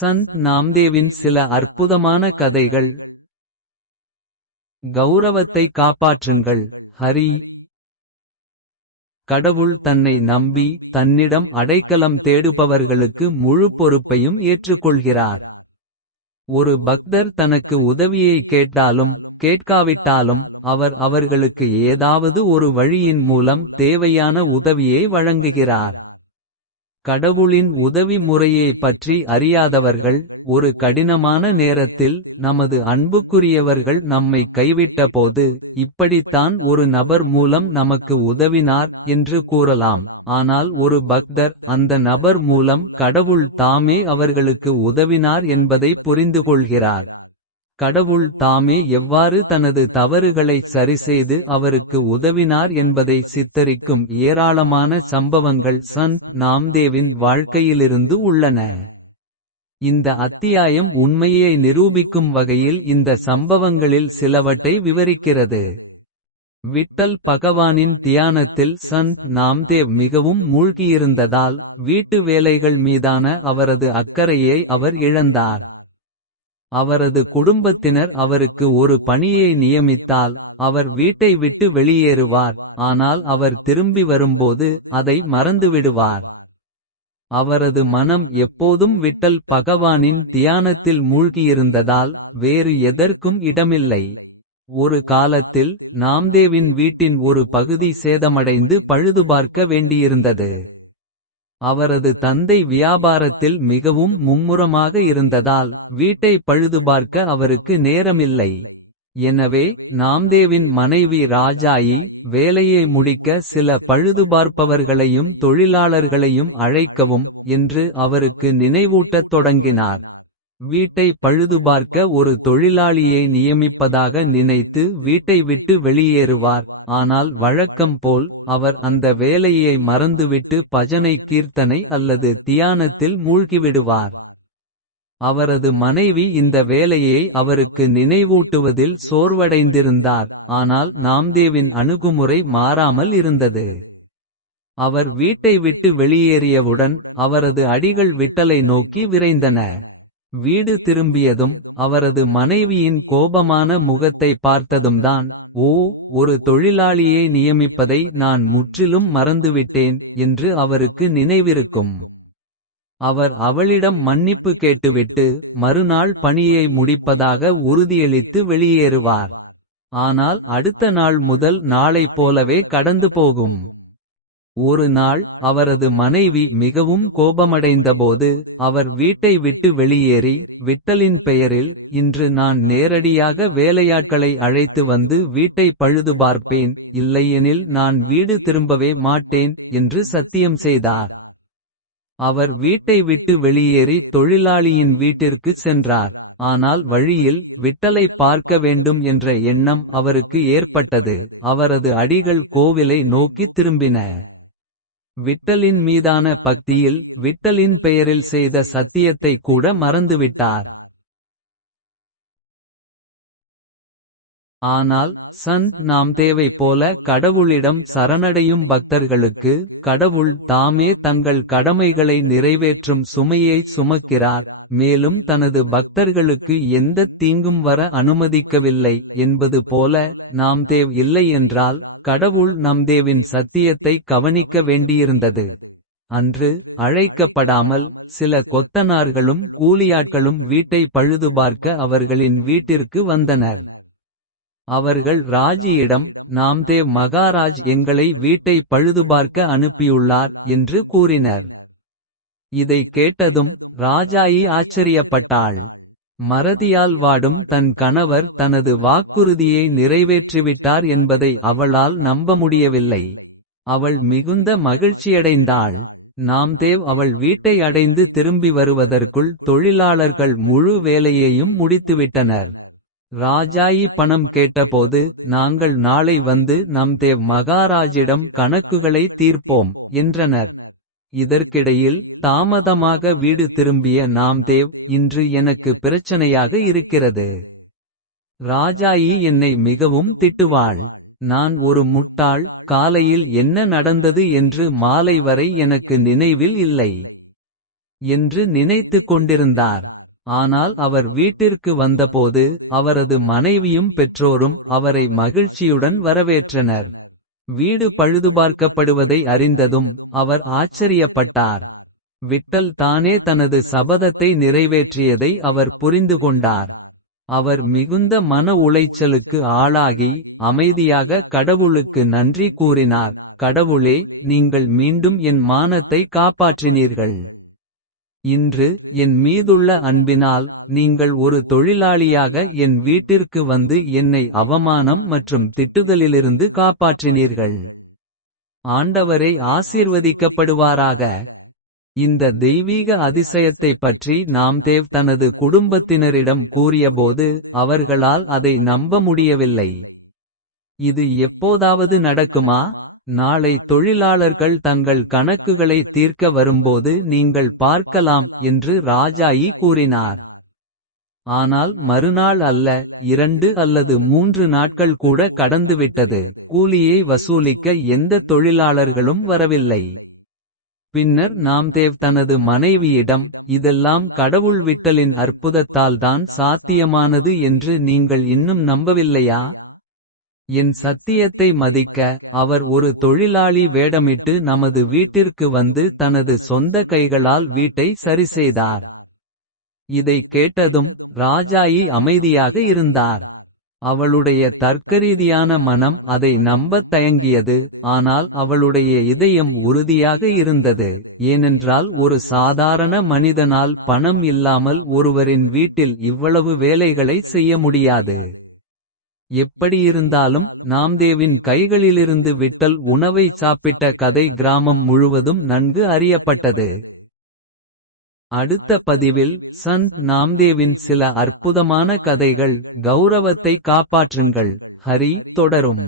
சந்த் நாம்தேவின் சில அற்புதமான கதைகள். கௌரவத்தை காப்பாற்றுங்கள் ஹரி. கடவுள் தன்னை நம்பி தன்னிடம் அடைக்கலம் தேடுபவர்களுக்கு முழு பொறுப்பையும் ஏற்றுக்கொள்கிறார். ஒரு பக்தர் தனக்கு உதவியை கேட்டாலும் கேட்காவிட்டாலும் அவர் அவர்களுக்கு ஏதாவது ஒரு வழியின் மூலம் தேவையான உதவியை வழங்குகிறார். கடவுளின் உதவி முறையை பற்றி அறியாதவர்கள் ஒரு கடினமான நேரத்தில் நமது அன்புக்குரியவர்கள் நம்மை கைவிட்டபோது இப்படித்தான் ஒரு நபர் மூலம் நமக்கு உதவினார் என்று கூறலாம். ஆனால் ஒரு பக்தர் அந்த நபர் மூலம் கடவுள் தாமே அவர்களுக்கு உதவினார் என்பதை புரிந்துகொள்கிறார். கடவுள் தாமே எவ்வாறு தனது தவறுகளை சரிசெய்து அவருக்கு உதவினார் என்பதை சித்தரிக்கும் ஏராளமான சம்பவங்கள் சந்த் நாம்தேவின் வாழ்க்கையிலிருந்து உள்ளன. இந்த அத்தியாயம் உண்மையை நிரூபிக்கும் வகையில் இந்த சம்பவங்களில் சிலவற்றை விவரிக்கிறது. விட்டல் பகவானின் தியானத்தில் சந்த் நாம்தேவ் மிகவும் மூழ்கியிருந்ததால் வீட்டு வேலைகள் மீதான அவரது அக்கறையை அவர் இழந்தார். அவரது குடும்பத்தினர் அவருக்கு ஒரு பணியை நியமித்தால் அவர் வீட்டை விட்டு வெளியேறுவார் ஆனால் அவர் திரும்பி வரும்போது அதை மறந்துவிடுவார். அவரது மனம் எப்போதும் விட்டல் பகவானின் தியானத்தில் மூழ்கியிருந்ததால் வேறு எதற்கும் இடமில்லை. ஒரு காலத்தில் நாம்தேவின் வீட்டின் ஒரு பகுதி சேதமடைந்து பழுதுபார்க்க வேண்டியிருந்தது. அவரது தந்தை வியாபாரத்தில் மிகவும் மும்முரமாக இருந்ததால் வீட்டை பழுதுபார்க்க அவருக்கு நேரமில்லை. எனவே நாம்தேவின் மனைவி ராஜாயி வேலையை முடிக்க சில பழுதுபார்ப்பவர்களையும் தொழிலாளர்களையும் அழைக்கவும் என்று அவருக்கு நினைவூட்டத் தொடங்கினார். வீட்டை பழுதுபார்க்க ஒரு தொழிலாளியை நியமிப்பதாக நினைத்து வீட்டை விட்டு வெளியேறுவார். ஆனால் வழக்கம் போல் அவர் அந்த வேலையை மறந்துவிட்டு பஜனை கீர்த்தனை அல்லது தியானத்தில் மூழ்கிவிடுவார். அவரது மனைவி இந்த வேலையை அவருக்கு நினைவூட்டுவதில் சோர்வடைந்திருந்தார். ஆனால் நாம்தேவின் அணுகுமுறை மாறாமல் இருந்தது. அவர் வீட்டை விட்டு வெளியேறியவுடன் அவரது அடிகள் விட்டலை நோக்கி விரைந்தன. வீடு திரும்பியதும் அவரது மனைவியின் கோபமான முகத்தை பார்த்ததும்தான். ஓ ஒரு தொழிலாளியை நியமிப்பதை நான் முற்றிலும் மறந்துவிட்டேன். என்று அவருக்கு நினைவிருக்கும். அவர் அவளிடம் மன்னிப்பு கேட்டுவிட்டு மறுநாள் பணியை முடிப்பதாக உறுதியளித்து வெளியேறுவார். ஆனால் அடுத்த நாள் முதல் நாளைப் போலவே கடந்து போகும். ஒரு நாள் அவரது மனைவி மிகவும் கோபமடைந்தபோது அவர் வீட்டை விட்டு வெளியேறி விட்டலின் பெயரில் இன்று நான் நேரடியாக வேலையாட்களை அழைத்து வந்து வீட்டை பழுதுபார்ப்பேன் இல்லையெனில் நான் வீடு திரும்பவே மாட்டேன் என்று சத்தியம் செய்தார். அவர் வீட்டை விட்டு வெளியேறி தொழிலாளியின் வீட்டிற்கு சென்றார். ஆனால் வழியில் விட்டலை பார்க்க வேண்டும் என்ற எண்ணம் அவருக்கு ஏற்பட்டது. அவரது அடிகள் கோவிலை நோக்கித் திரும்பின. விட்டலின் மீதான பக்தியில் விட்டலின் பெயரில் செய்த சத்தியத்தை கூட மறந்துவிட்டார். ஆனால் சந்த் நாம் தேவை போல கடவுளிடம் சரணடையும் பக்தர்களுக்கு கடவுள் தாமே தங்கள் கடமைகளை நிறைவேற்றும் சுமையை சுமக்கிறார். மேலும் தனது பக்தர்களுக்கு எந்தத் தீங்கும் வர அனுமதிக்கவில்லை என்பது போல நாம் தேவ் இல்லையென்றால் கடவுள் நம்தேவின் சத்தியத்தை கவனிக்க வேண்டியிருந்தது. அன்று அழைக்கப்படாமல் சில கொத்தனார்களும் கூலியாட்களும் வீட்டை பழுதுபார்க்க அவர்களின் வீட்டிற்கு வந்தனர். அவர்கள் ராஜியிடம் நாம்தேவ் மகாராஜ் எங்களை வீட்டை பழுதுபார்க்க அனுப்பியுள்ளார் என்று கூறினர். இதை கேட்டதும் ராஜாயி ஆச்சரியப்பட்டாள். மறதியால் வாடும் தன் கணவர் தனது வாக்குறுதியை நிறைவேற்றிவிட்டார் என்பதை அவளால் நம்ப முடியவில்லை. அவள் மிகுந்த மகிழ்ச்சியடைந்தாள். நாம்தேவ் அவள் வீட்டை அடைந்து திரும்பி வருவதற்குள் தொழிலாளர்கள் முழு வேலையையும் முடித்துவிட்டனர். ராஜாயி பணம் கேட்டபோது நாங்கள் நாளை வந்து நம்தேவ் மகாராஜிடம் கணக்குகளை தீர்ப்போம் என்றனர். இதற்கிடையில் தாமதமாக வீடு திரும்பிய நாம்தேவ் இன்று எனக்கு பிரச்சனையாக இருக்கிறது. ராஜாயி என்னை மிகவும் திட்டுவாள். நான் ஒரு முட்டாள் காலையில் என்ன நடந்தது என்று மாலை வரை எனக்கு நினைவில் இல்லை. என்று நினைத்துக் கொண்டிருந்தார். ஆனால் அவர் வீட்டிற்கு வந்தபோது அவரது மனைவியும் பெற்றோரும் அவரை மகிழ்ச்சியுடன் வரவேற்றனர். வீடு பழுதுபார்க்கப்படுவதை அறிந்ததும் அவர் ஆச்சரியப்பட்டார். விட்டல் தானே தனது சபதத்தை நிறைவேற்றியதை அவர் புரிந்து கொண்டார் அவர் மிகுந்த மன உளைச்சலுக்கு ஆளாகி அமைதியாக கடவுளுக்கு நன்றி கூறினார். கடவுளே நீங்கள் மீண்டும் என் மானத்தை காப்பாற்றினீர்கள். இன்று என் மீதுள்ள அன்பினால் நீங்கள் ஒரு தொழிலாளியாக என் வீட்டிற்கு வந்து என்னை அவமானம் மற்றும் திட்டுதலிலிருந்து காப்பாற்றினீர்கள். ஆண்டவரை ஆசீர்வதிக்கப்படுவாராக. இந்த தெய்வீக அதிசயத்தைப் பற்றி நாம்தேவ் தனது குடும்பத்தினரிடம் கூறியபோது அவர்களால் அதை நம்ப முடியவில்லை. இது எப்போதாவது நடக்குமா? நாளை தொழிலாளர்கள் தங்கள் கணக்குகளை தீர்க்க வரும்போது நீங்கள் பார்க்கலாம் என்று ராஜாயி கூறினார். ஆனால் மறுநாள் அல்ல இரண்டு அல்லது மூன்று நாட்கள் கூட கடந்துவிட்டது. கூலியை வசூலிக்க எந்த தொழிலாளர்களும் வரவில்லை. பின்னர் நாம்தேவ் தனது மனைவியிடம் இதெல்லாம் கடவுள் விட்டலின் அற்புதத்தால்தான் சாத்தியமானது என்று நீங்கள் இன்னும் நம்பவில்லையா. என் சத்தியத்தை மதிக்க அவர் ஒரு தொழிலாளி வேடமிட்டு நமது வீட்டிற்கு வந்து தனது சொந்த கைகளால் வீட்டை சரிசெய்தார். இதை கேட்டதும் ராஜாயி அமைதியாக இருந்தார். அவளுடைய தர்க்கரீதியான மனம் அதை நம்பத் தயங்கியது ஆனால் அவளுடைய இதயம் உறுதியாக இருந்தது ஏனென்றால் ஒரு சாதாரண மனிதனால் பணம் இல்லாமல் ஒருவரின் வீட்டில் இவ்வளவு வேலைகளை செய்ய முடியாது. எப்படியிருந்தாலும் நாம்தேவின் கைகளிலிருந்து விட்டல் உணவை சாப்பிட்ட கதை கிராமம் முழுவதும் நன்கு அறியப்பட்டது. அடுத்த பதிவில் சந்த் நாம்தேவின் சில அற்புதமான கதைகள் கௌரவத்தை காப்பாற்றுங்கள் ஹரி தொடரும்.